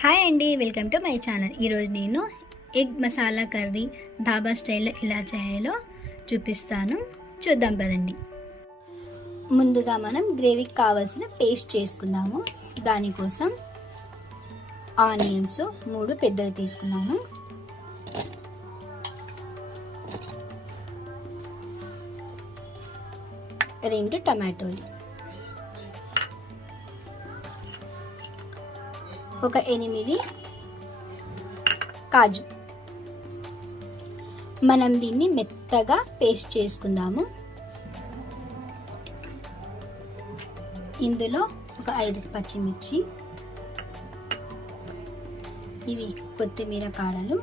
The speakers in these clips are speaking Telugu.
హాయ్ అండి, వెల్కమ్ టు మై ఛానల్. ఈరోజు నేను ఎగ్ మసాలా కర్రీ ధాబా స్టైల్లో ఎలా చేయాలో చూపిస్తాను. చూద్దాం పదండి. ముందుగా మనం గ్రేవీకి కావాల్సిన పేస్ట్ చేసుకుందాము. దానికోసం ఆనియన్స్ 3 పెద్దవి తీసుకున్నాను. రెండు టమాటోలు, ఒక 8 కాజు. మనం దీన్ని మెత్తగా పేస్ట్ చేసుకుందాము. ఇందులో ఒక 5 పచ్చిమిర్చి, ఇవి కొత్తిమీర కాడలు.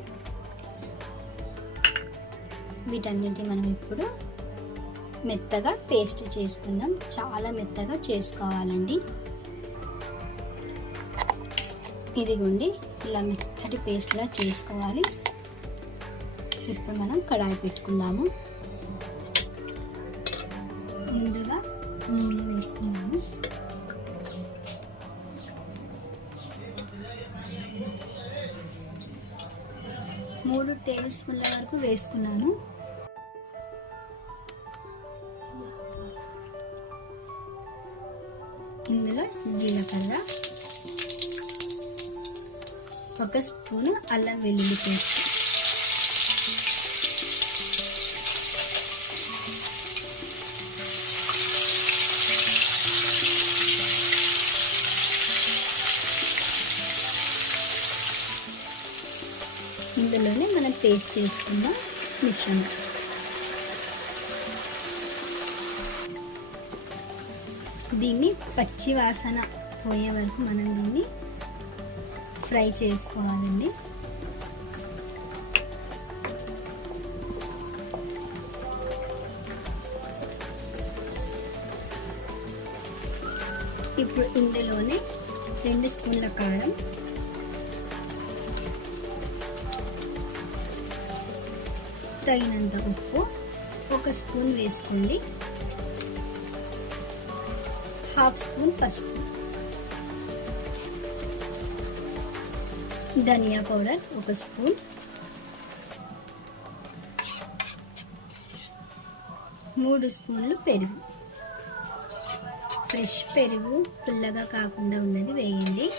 వీటన్నిటి మనం ఇప్పుడు మెత్తగా పేస్ట్ చేసుకుందాం. చాలా మెత్తగా చేసుకోవాలండి. ఇదిగోండి, ఇలా మెత్తటి పేస్ట్లా చేసుకోవాలి. ఇప్పుడు మనం కడాయి పెట్టుకుందాము. ముందుగా నూనె వేసుకుందాము. మూడు టేబుల్ స్పూన్ల వరకు వేసుకున్నాను. ఇందులో జీలకర్ర, 1 స్పూను అల్లం వెల్లుల్లి పేస్ట్, ఇందులోనే మనం పేస్ట్ చేసుకున్న మిశ్రమం. దీన్ని పచ్చి వాసన పోయే వరకు మనం దీన్ని ఫ్రై చేసుకోవాలండి. ఇప్పుడు ఇందులోనే 2 స్పూన్ల కారం, తగినంత ఉప్పు, 1 స్పూన్ వేసుకోండి. 1/2 స్పూన్ పసుపు, ధనియా పౌడర్ 1 స్పూన్, 3 స్పూన్లు పెరుగు. ఫ్రెష్ పెరుగు, పుల్లగా కాకుండా ఉన్నది వేయండి.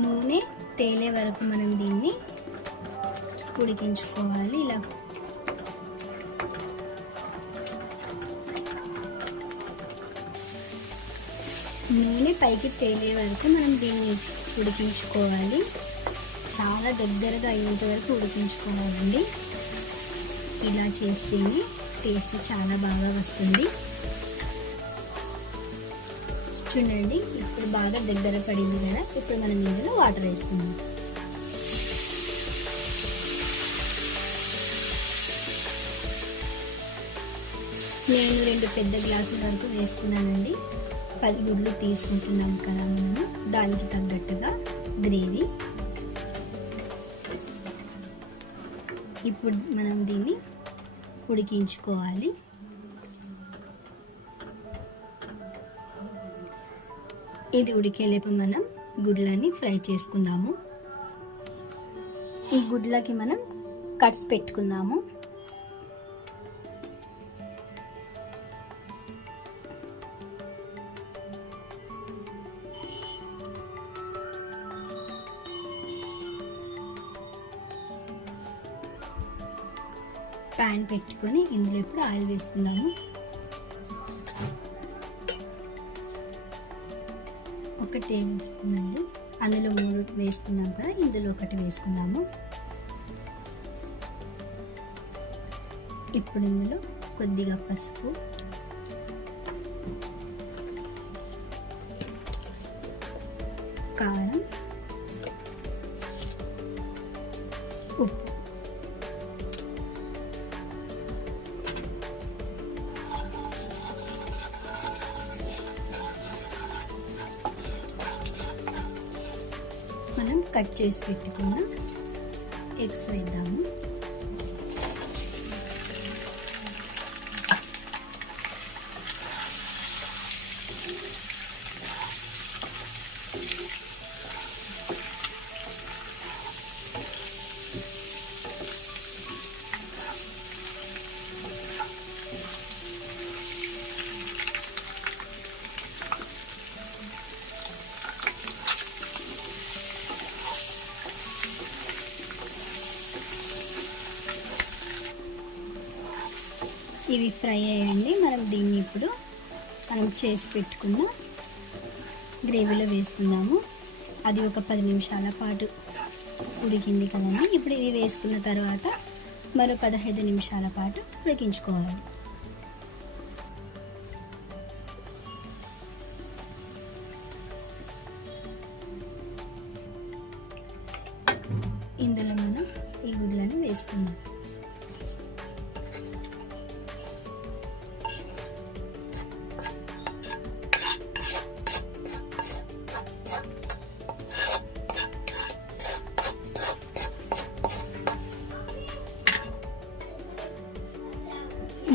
నూనె తేలే వరకు మనం దీన్ని ఉడికించుకోవాలి. ఇలా నూనె పైకి తేలే వరకు మనం దీన్ని ఉడికించుకోవాలి. చాలా దగ్గరగా అయ్యేంత వరకు ఉడికించుకోవాలండి. ఇలా చేస్తేనే టేస్ట్ చాలా బాగా వస్తుంది. చూడండి, ఇప్పుడు బాగా దగ్గర పడింది కదా. ఇప్పుడు మనం ఇందులో వాటర్ వేసుకుందాం. నేను 2 పెద్ద గ్లాసుల వరకు వేసుకున్నానండి. 10 గుడ్లు తీసుకుంటున్నాం కదా మనము, దానికి తగ్గట్టుగా గ్రేవీ. ఇప్పుడు మనం దీన్ని ఉడికించుకోవాలి. ఇది ఉడికేలేపు మనం గుడ్లని ఫ్రై చేసుకుందాము. ఈ గుడ్లకి మనం కట్స్ పెట్టుకుందాము. ప్యాన్ పెట్టుకొని ఇందులో ఇప్పుడు ఆయిల్ వేసుకుందాము. 1 టేబుల్ స్పూన్ అండి. అందులో 3 వేసుకున్నాం కదా, ఇందులో 1 వేసుకుందాము. ఇప్పుడు ఇందులో కొద్దిగా పసుపు, కారం, ఉప్పు, మనం కట్ చేసి పెట్టుకున్న ఎగ్స్ వేద్దాము. ఇవి ఫ్రై అయ్యండి. మనం దీన్ని ఇప్పుడు మనం చేసి పెట్టుకున్న గ్రేవీలో వేసుకుందాము. అది ఒక 10 నిమిషాల పాటు ఉడికింది కదండి. ఇప్పుడు ఇవి వేసుకున్న తర్వాత మరో 15 నిమిషాల పాటు ఉడికించుకోవాలి. ఇందులో మనం ఈ గుడ్లను వేసుకుందాం.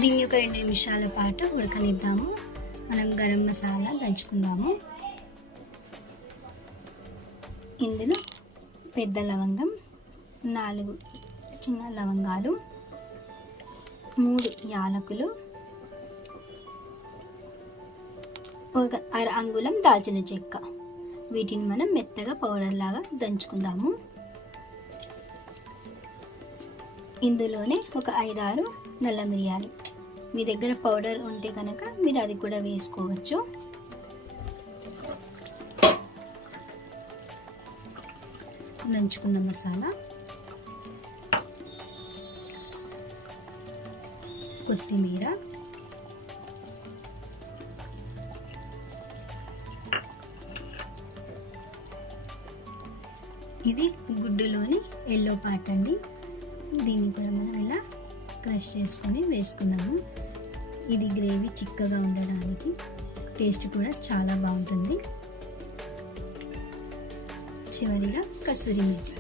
దీన్ని ఒక 2 నిమిషాల పాటు ఉడకనిద్దాము. మనం గరం మసాలా దంచుకుందాము. ఇందులో పెద్ద లవంగం, 4 చిన్న లవంగాలు, 3 యాలకులు, ఒక అర అంగుళం దాల్చిన చెక్క. వీటిని మనం మెత్తగా పౌడర్ లాగా దంచుకుందాము. ఇందులోనే ఒక 5-6 నల్ల మిరియాలు. మీ దగ్గర పౌడర్ ఉంటే కనుక మీరు అది కూడా వేసుకోవచ్చు. దంచుకున్న మసాలా, కొత్తిమీర, ఇది గుడ్డులోని ఎల్లో పార్ట్ అండి. దీన్ని కూడా మనం ఇలా క్రష్ చేసుకొని వేసుకున్నాము. ఇది గ్రేవీ చిక్కగా ఉండడానికి టేస్ట్ కూడా చాలా బాగుంటుంది. చివరిగా కసూరి మేతి.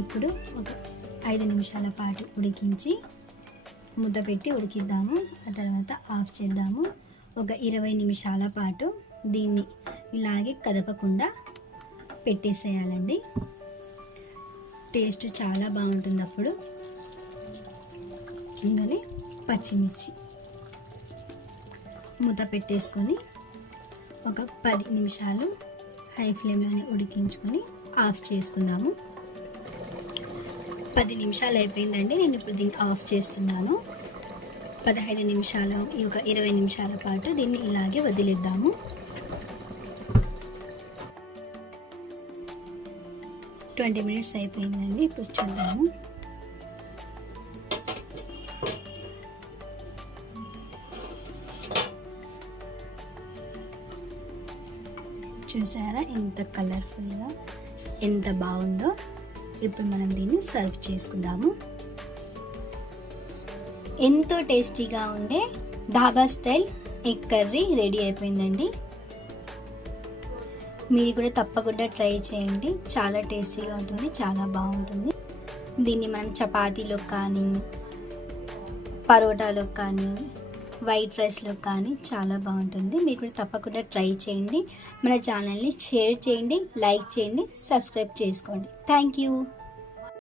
ఇప్పుడు ఒక 5 నిమిషాల పాటు ఉడికించి ముద్ద పెట్టి ఉడికిద్దాము. ఆ తర్వాత ఆఫ్ చేద్దాము. ఒక 20 నిమిషాల పాటు దీన్ని ఇలాగే కదపకుండా పెట్టేసేయాలండి. టేస్ట్ చాలా బాగుంటుంది. అప్పుడు ఇందులో పచ్చిమిర్చి మూత పెట్టేసుకొని ఒక 10 నిమిషాలు హై ఫ్లేమ్లోనే ఉడికించుకొని ఆఫ్ చేసుకుందాము. 10 నిమిషాలు అయిపోయిందండి. నేను ఇప్పుడు దీన్ని ఆఫ్ చేస్తున్నాను. 15 నిమిషాలు, ఒక 20 నిమిషాల పాటు దీన్ని ఇలాగే వదిలేద్దాము. 20 మినిట్స్ అయిపోయిందండి. ఇప్పుడు చూద్దాము. చూసారా ఎంత కలర్ఫుల్గా, ఎంత బాగుందో. ఇప్పుడు మనం దీన్ని సర్వ్ చేసుకుందాము. ఎంతో టేస్టీగా ఉండే dhaba style egg curry ready అయిపోయిందండి. మీరు కూడా తప్పకుండా ట్రై చేయండి. చాలా టేస్టీగా ఉంటుంది, చాలా బాగుంటుంది. దీన్ని మనం చపాతీలో కానీ, పరోటాలో కానీ, వైట్ రైస్లో కానీ చాలా బాగుంటుంది. మీరు కూడా తప్పకుండా ట్రై చేయండి. మన ఛానల్ని షేర్ చేయండి, లైక్ చేయండి, సబ్స్క్రైబ్ చేసుకోండి. Thank you.